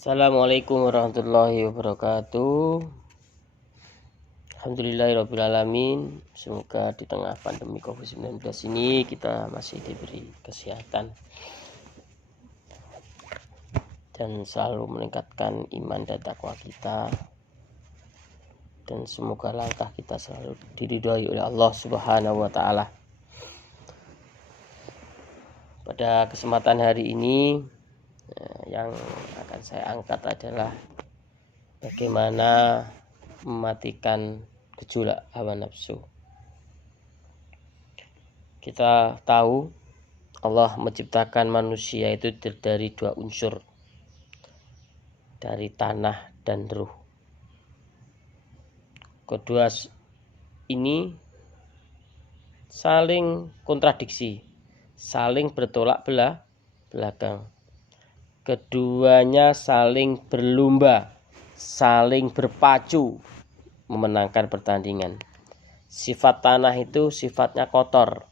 Assalamualaikum warahmatullahi wabarakatuh. Alhamdulillahirrabbilalamin. Semoga di tengah pandemi COVID-19 ini kita masih diberi kesehatan dan selalu meningkatkan iman dan takwa kita, dan semoga langkah kita selalu diridhoi oleh Allah Subhanahu wa Ta'ala. Pada kesempatan hari ini yang akan saya angkat adalah bagaimana mematikan gejolak hawa nafsu. Kita tahu Allah menciptakan manusia itu dari dua unsur, dari tanah dan ruh. Kedua ini saling kontradiksi, saling bertolak belakang. Keduanya saling berlomba, saling berpacu memenangkan pertandingan. Sifat tanah itu sifatnya kotor,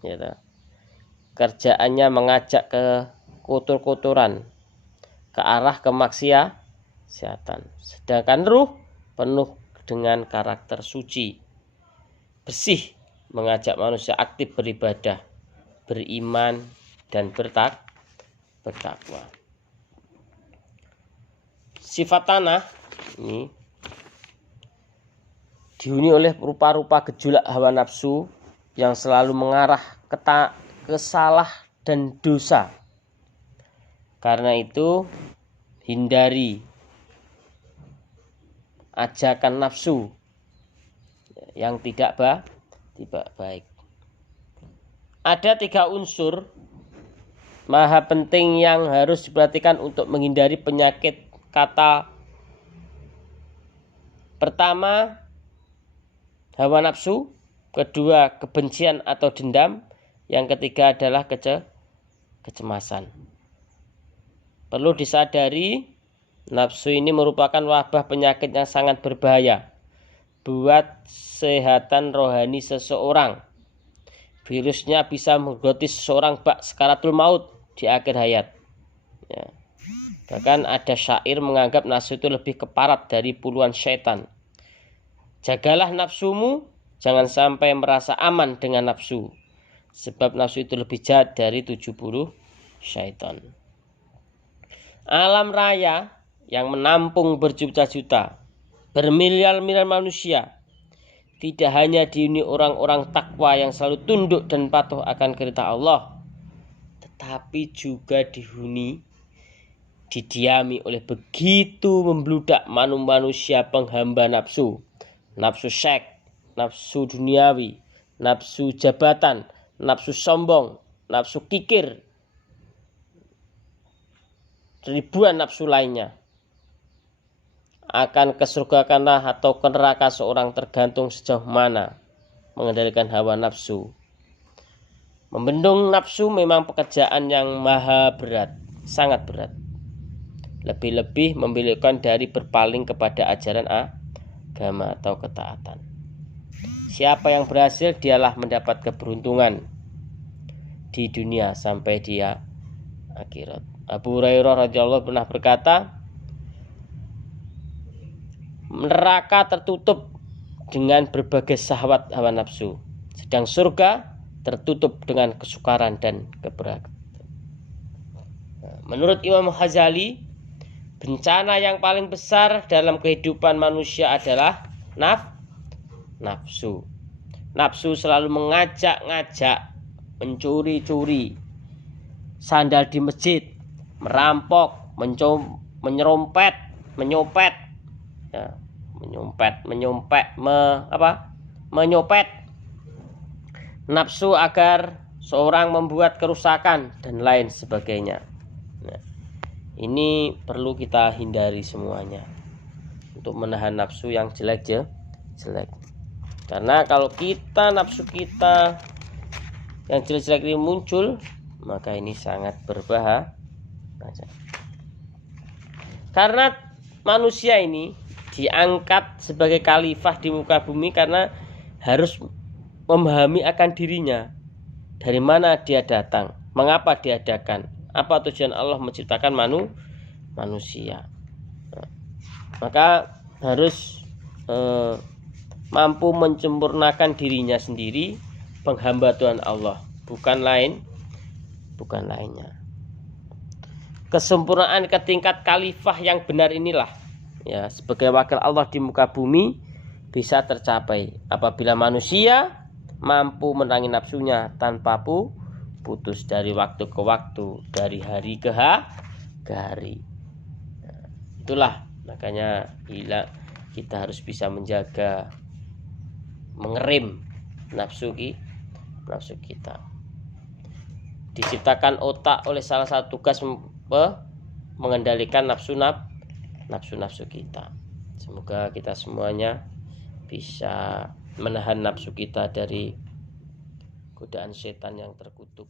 gitu. Kerjaannya mengajak ke kotor-kotoran, ke arah kemaksiatan. Sedangkan ruh penuh dengan karakter suci, bersih, mengajak manusia aktif beribadah, beriman, dan bertakwa. Sifat tanah ini dihuni oleh rupa-rupa gejolak hawa nafsu yang selalu mengarah ke salah dan dosa. Karena itu hindari ajakan nafsu yang tidak baik. Ada 3 unsur maha penting yang harus diperhatikan untuk menghindari penyakit kata. Pertama, hawa nafsu. Kedua, kebencian atau dendam. Yang ketiga adalah kecemasan. Perlu disadari, nafsu ini merupakan wabah penyakit yang sangat berbahaya buat kesehatan rohani seseorang. Virusnya bisa menggoti seseorang bak sakaratul maut di akhir hayat. Ya. Bahkan ada syair menganggap nafsu itu lebih keparat dari puluhan syaitan. Jagalah nafsumu, jangan sampai merasa aman dengan nafsu, sebab nafsu itu lebih jahat dari 70 syaitan. Alam raya yang menampung berjuta-juta, bermiliar-miliar manusia, tidak hanya dihuni orang-orang takwa yang selalu tunduk dan patuh akan perintah Allah, tetapi juga didiami oleh begitu membludak manusia penghamba nafsu. Nafsu seks, nafsu duniawi, nafsu jabatan, nafsu sombong, nafsu kikir, ribuan nafsu lainnya. Akan ke surga atau ke neraka seorang tergantung sejauh mana mengendalikan hawa nafsu. Membendung nafsu memang pekerjaan yang maha berat, sangat berat. Lebih-lebih membelokkan dari berpaling kepada ajaran agama atau ketaatan. Siapa yang berhasil, dialah mendapat keberuntungan di dunia sampai dia akhirat. Abu Hurairah radhiyallahu pernah berkata, neraka tertutup dengan berbagai syahwat hawa nafsu, sedang surga tertutup dengan kesukaran dan keberatan. Menurut Imam Ghazali, bencana yang paling besar dalam kehidupan manusia adalah nafsu. Nafsu selalu mengajak-ngajak mencuri-curi, sandal di masjid, merampok, menyopet, menyopet. Nafsu agar seorang membuat kerusakan dan lain sebagainya. Nah, ini perlu kita hindari semuanya untuk menahan nafsu yang jelek. Karena kalau nafsu kita yang jelek-jelek ini muncul, maka ini sangat berbahaya. Karena manusia ini diangkat sebagai khalifah di muka bumi karena harus memahami akan dirinya, dari mana dia datang, mengapa diadakan, apa tujuan Allah menciptakan manusia. Maka harus mampu menyempurnakan dirinya sendiri, penghamba Tuhan Allah, bukan lainnya. Kesempurnaan ke tingkat khalifah yang benar inilah ya sebagai wakil Allah di muka bumi bisa tercapai apabila manusia mampu menerangi nafsunya tanpa putus dari waktu ke waktu, dari hari ke hari. Nah, itulah makanya kita harus bisa menjaga, mengerem nafsu kita. Diciptakan otak oleh salah satu tugas mengendalikan nafsu kita. Semoga kita semuanya bisa menahan nafsu kita dari godaan setan yang terkutuk.